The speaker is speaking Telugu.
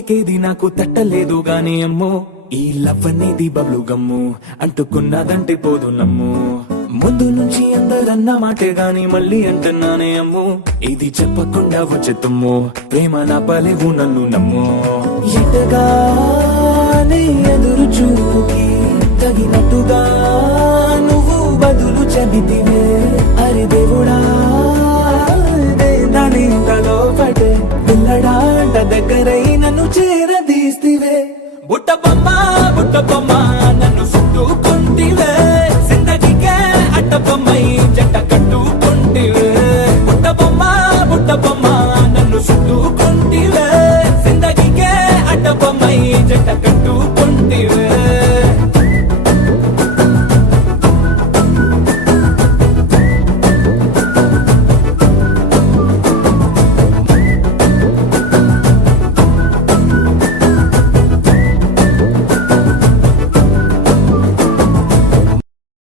కోరికేది నాకు తట్టలేదు గాని అమ్మో ఈ లవ్ అనేది బబ్లు గమ్ము అంటుకున్నదంటే పోదు నమ్ము ముందు నుంచి అందరన్న మాటే గాని మళ్ళీ అంటున్నానే అమ్ము ఇది చెప్పకుండా వచ్చే తుమ్ము ప్రేమ నా పలేవు నన్ను నమ్ము ఎటగానే ఎదురు చూకి తగినట్టుగా నువ్వు బదులు చెబితివే అరే దేవుడా దాని తలో పడే పిల్లడాంట దగ్గరై నన్ను చేరదీస్తివే బుట్ట బొమ్మ నన్ను చుట్టుకుంటివే జిందగీకే అడ్డ బొమ్మై జంట కట్టుకుంటివే బుట్ట బొమ్మ నన్ను చుట్టుకుంటివే జిందగీకే అడ్డ బొమ్మై జంట కట్టుకుంటివే